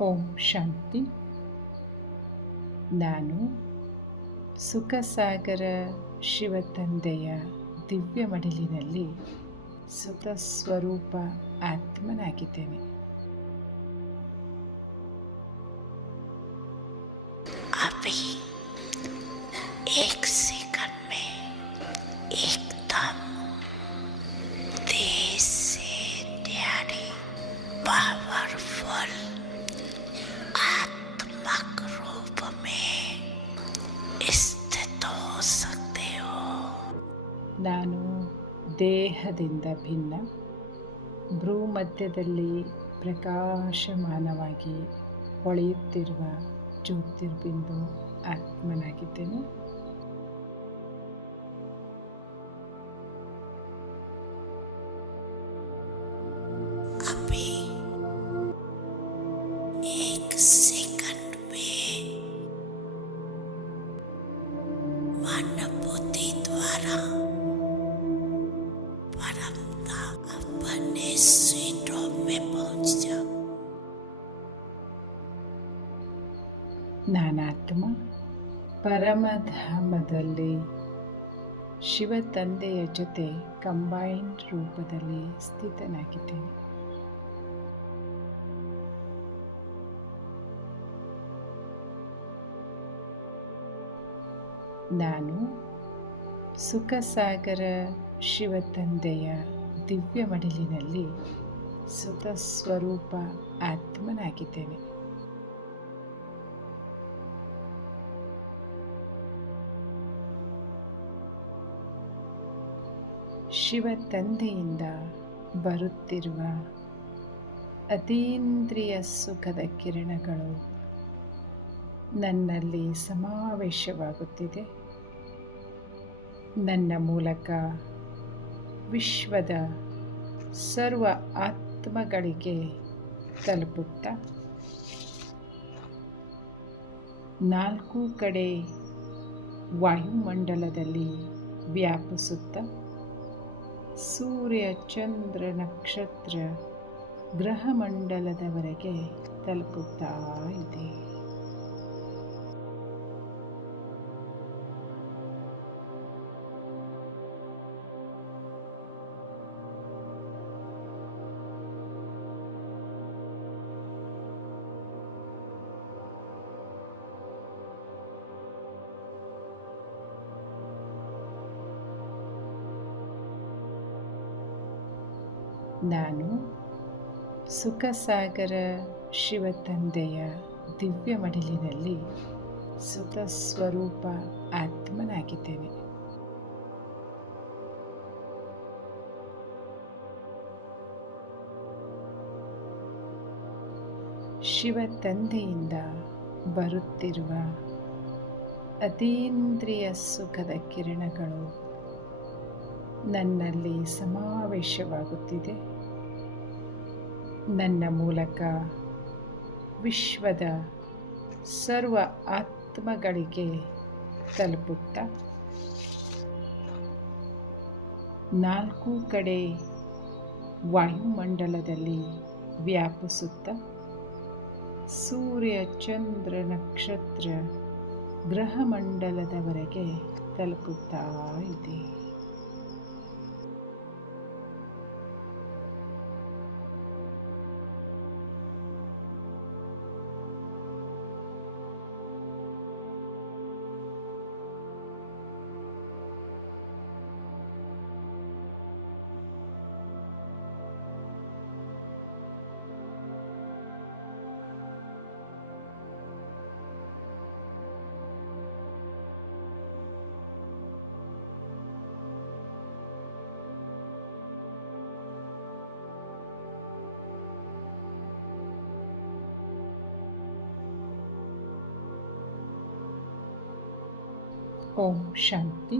ಓಂ ಶಾಂತಿ. ನಾನು ಸುಖಸಾಗರ ಶಿವತಂದೆಯ ದಿವ್ಯ ಮಡಿಲಿನಲ್ಲಿ ಸುತ ಸ್ವರೂಪ ಆತ್ಮನಾಗಿದ್ದೇನೆ. अभी एक सेकंड में एकदम तेज से न्यारी पावरफुल आत्मक रूप में स्थित हो सकते हो. ನಾನು ದೇಹದಿಂದ ಭಿನ್ನ ಭ್ರೂಮಧ್ಯದಲ್ಲಿ ಪ್ರಕಾಶಮಾನವಾಗಿ ಹೊಳೆಯುತ್ತಿರುವ ಜ್ಯೋತಿರ್ಬಿಂದು ಆತ್ಮನಾಗಿದ್ದೇನೆ. अभी एक सेकंड में मन बुद्धि द्वारा परमता अपने सीटों में पहुंच जाओ. ನಾನಾತ್ಮ ಪರಮಧಾಮದಲ್ಲಿ ಶಿವತಂದೆಯ ಜೊತೆ ಕಂಬೈನ್ಡ್ ರೂಪದಲ್ಲಿ ಸ್ಥಿತನಾಗಿದ್ದೇನೆ. ನಾನು ಸುಖಸಾಗರ ಶಿವತಂದೆಯ ದಿವ್ಯ ಮಡಿಲಿನಲ್ಲಿ ಸುತ ಸ್ವರೂಪ ಆತ್ಮನಾಗಿದ್ದೇನೆ. ಶಿವತಂದೆಯಿಂದ ಬರುತ್ತಿರುವ ಅತೀಂದ್ರಿಯ ಸುಖದ ಕಿರಣಗಳು ನನ್ನಲ್ಲಿ ಸಮಾವೇಶವಾಗುತ್ತಿದೆ. ನನ್ನ ಮೂಲಕ ವಿಶ್ವದ ಸರ್ವ ಆತ್ಮಗಳಿಗೆ ತಲುಪುತ್ತಾ ನಾಲ್ಕು ಕಡೆ ವಾಯುಮಂಡಲದಲ್ಲಿ ವ್ಯಾಪಿಸುತ್ತಾ ಸೂರ್ಯ ಚಂದ್ರ ನಕ್ಷತ್ರ ಗ್ರಹಮಂಡಲದವರೆಗೆ ತಲುಪುತ್ತಾ ಇದೆ. ನಾನು ಸುಖಸಾಗರ ಶಿವತಂದೆಯ ದಿವ್ಯ ಮಡಿಲಿನಲ್ಲಿ ಸುತ ಸ್ವರೂಪ ಆತ್ಮನಾಗಿದ್ದೇನೆ. ಶಿವತಂದೆಯಿಂದ ಬರುತ್ತಿರುವ ಅತೀಂದ್ರಿಯ ಸುಖದ ಕಿರಣಗಳು ನನ್ನಲ್ಲಿ ಸಮಾವೇಶವಾಗುತ್ತಿದೆ. ನನ್ನ ಮೂಲಕ ವಿಶ್ವದ ಸರ್ವ ಆತ್ಮಗಳಿಗೆ ತಲುಪುತ್ತಾ ನಾಲ್ಕು ಕಡೆ ವಾಯುಮಂಡಲದಲ್ಲಿ ವ್ಯಾಪಿಸುತ್ತಾ ಸೂರ್ಯ ಚಂದ್ರ ನಕ್ಷತ್ರ ಗ್ರಹಮಂಡಲದವರೆಗೆ ತಲುಪುತ್ತಾ ಇದೆ. ಓಂ ಶಾಂತಿ.